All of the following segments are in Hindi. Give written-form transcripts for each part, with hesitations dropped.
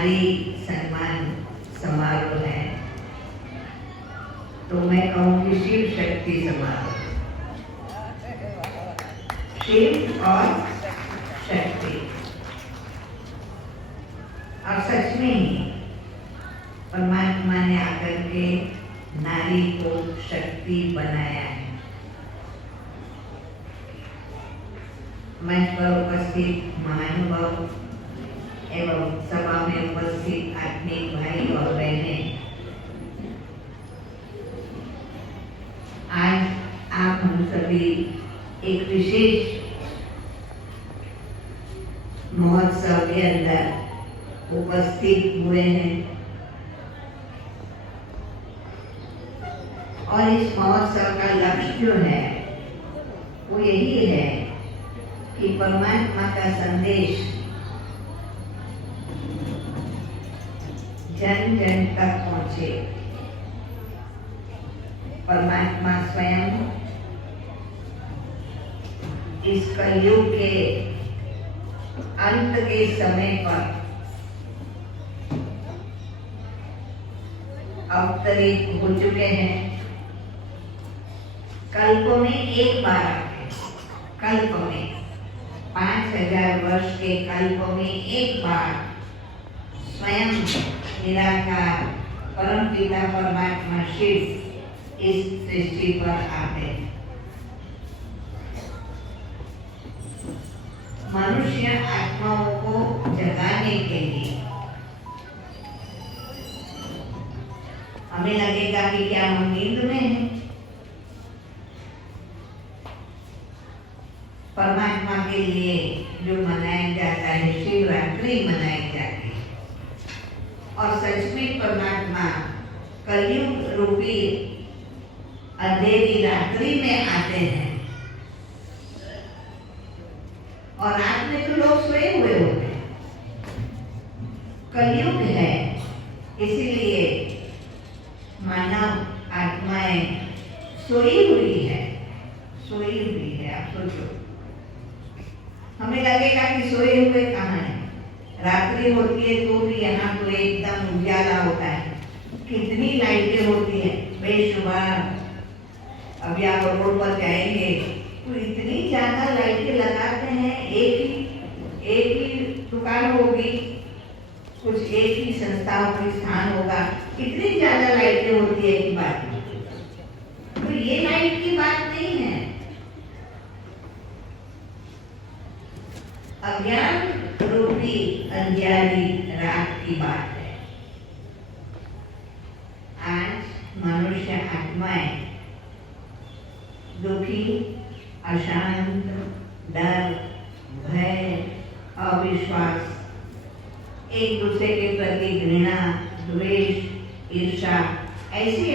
नारी सम्मान समारोह है, तो मैं कहूँगी शिव शक्ति समारोह। शिव और शक्ति, और सच में ही परमात्मा ने आकर के नारी को शक्ति बनाया है। मंच पर उपस्थित महानुभाव एवं सभा में उपस्थित आत्मिक भाई और बहनें, आज आप हम सभी एक विशेष महोत्सव के अंदर उपस्थित हुए हैं और इस महोत्सव का लक्ष्य जो है वो यही है कि परमात्मा का संदेश जन जन तक पहुंचे। परमात्मा स्वयं इस कलयुग के अंत के समय पर अवतरित हो चुके हैं। कल्पों में एक बार आते, कल्प में 5000 वर्ष के कल्पों में एक बार स्वयं निराकार परम पिता परमात्मा शिव इस सृष्टि पर आते हैं। मनुष्य आत्माओं को जगाने के लिए, हमें लगेगा कि क्या हम नींद में हैं। परमात्मा के लिए जो मनाया जाता है, शिवरात्रि मनाई जाती है, और सच में परमात्मा कलयुग रूपी अंधेरी रात्रि में आते हैं और रात में तो लोग सोए हुए होते हैं। कलयुग है, इसीलिए मानव आत्माएं सोई हुई है, सोई हुई है। आप सोचो, हमें लगेगा कि सोए हुए कहाँ है। रात्रि होती है तो भी यहाँ तो एकदम उजाला होता है, कितनी लाइटें होती है बेशुमार। अभी आप रोड पर जाएंगे तो इतनी ज्यादा लाइटें लगाते हैं। एक ही दुकान होगी, कुछ एक ही संस्था कोई स्थान होगा, कितनी ज्यादा लाइटें होती है की बात। तो ये लाइट की बात नहीं है, अज्ञान रूपी अंधियारी रात की बात है। आज मनुष्य आत्माएं दुखी, अशांत, डर, भय, अविश्वास, एक दूसरे के प्रति घृणा, द्वेष, ईर्ष्या, ऐसी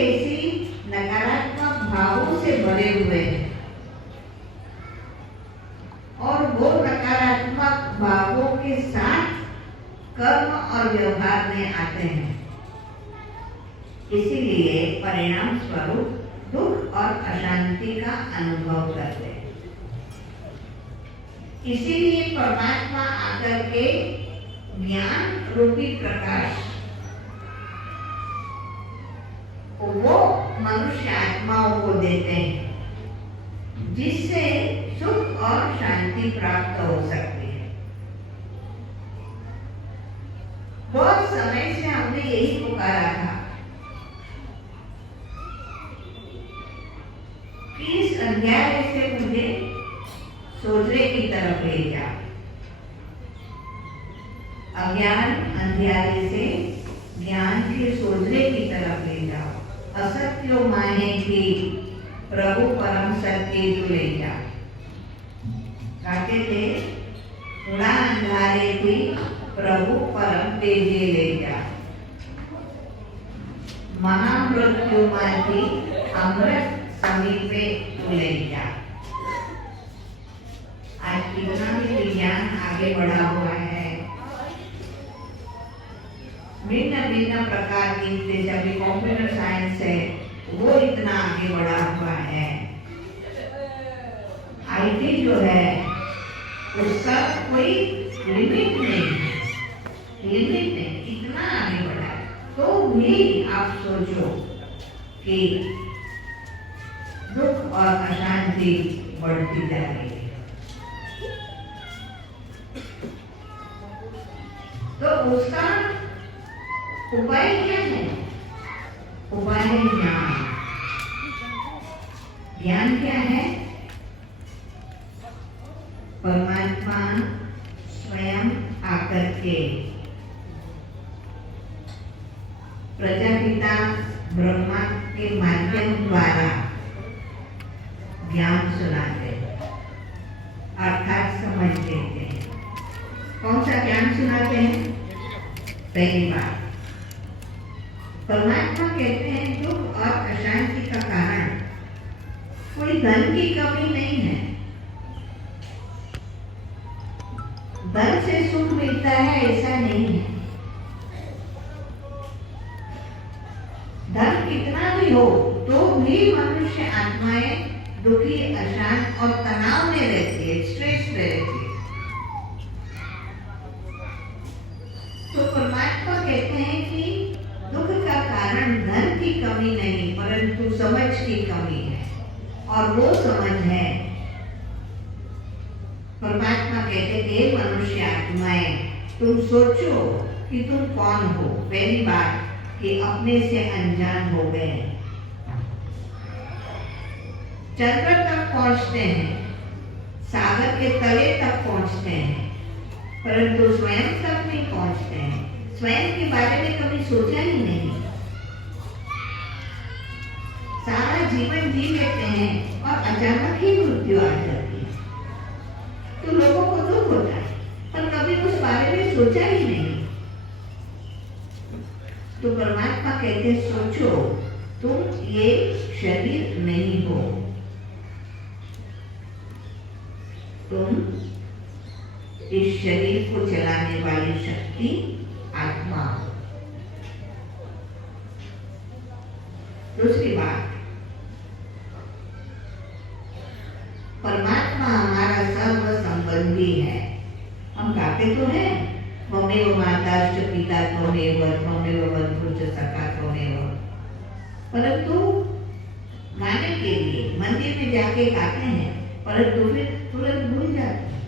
नकारात्मक भावों से भरे हुए हैं और वो नकारात्मक भावों के साथ कर्म और व्यवहार में आते हैं। इसीलिए परिणाम स्वरूप दुख और अशांति का अनुभव करते हैं। इसीलिए परमात्मा आकर के ज्ञान रूपी प्रकाश वो मनुष्य आत्माओं को देते हैं, जिससे सुख और शांति प्राप्त हो सकती है। बहुत समय से हमने यही पुकारा था कि इस अध्याय से मुझे सोचने की तरफ ले जा। अज्ञान अंधियारे से ज्ञान के सोचने की तरफ ले जाओ। असत्यो माने की प्रभु परम सत्य को ले जा। कहते थे थोड़ा अंधारे थी प्रभु परम तेजे ले जा। महामृत्यु माथी अमृत समीपे ले जा। आज कितना भी विज्ञान आगे बढ़ा हुआ है, भिन्न भिन्न प्रकार की, जैसे अभी कंप्यूटर साइंस है वो इतना आगे बढ़ा हुआ है। आईटी जो है उसका कोई लिमिट नहीं, लिमिट नहीं, तो भी आप सोचो कि दुख और अशांति बढ़ती जा रही है। तो उसका उपाय क्या है? उपाय है ज्ञान। ज्ञान क्या है? परमात्मा स्वयं आकर के प्रजापिता ब्रह्मा के माध्यम द्वारा ज्ञान सुनाते हैं, अर्थात समझ देते हैं। कौन सा ज्ञान सुनाते हैं? पहली बात, परमात्मा कहते हैं दुख और अशांति का कारण कोई धन की कमी नहीं है। धन से सुख मिलता है ऐसा नहीं है। धन कितना भी हो तो भी मनुष्य आत्माएं दुखी, अशांत और तनाव में रहती है, स्ट्रेस में रहती है। तो परमात्मा कहते हैं कि दुख का कारण धन की कमी नहीं परंतु समझ की कमी है, और वो समझ है। परमात्मा कहते थे मनुष्य आत्माएं, तुम सोचो कि तुम कौन हो। पहली बात कि अपने से अनजान हो गए, चंद्र तक पहुंचते हैं, सागर के तले तक पहुंचते हैं, परंतु स्वयं तक नहीं पहुंचते हैं। स्वयं के बारे में कभी सोचा ही नहीं। सारा जीवन जी लेते हैं और अचानक ही मृत्यु आ जाती है, तो लोगों को दुख होता है, पर कभी उस बारे में सोचा ही नहीं। तो परमात्मा कहते सोचो, तुम ये शरीर नहीं हो, तुम इस शरीर को चलाने वाली शक्ति आत्मा हो। दूसरी बात, परमात्मा हमारा सर्व संबंधी है। हम गाते तो हैं, त्वमेव माता च पिता त्वमेव त्वमेव बंधु च सखा त्वमेव, परंतु गाने के लिए मंदिर में जाके गाते हैं, परंतु फिर तुरंत भूल जाते हैं।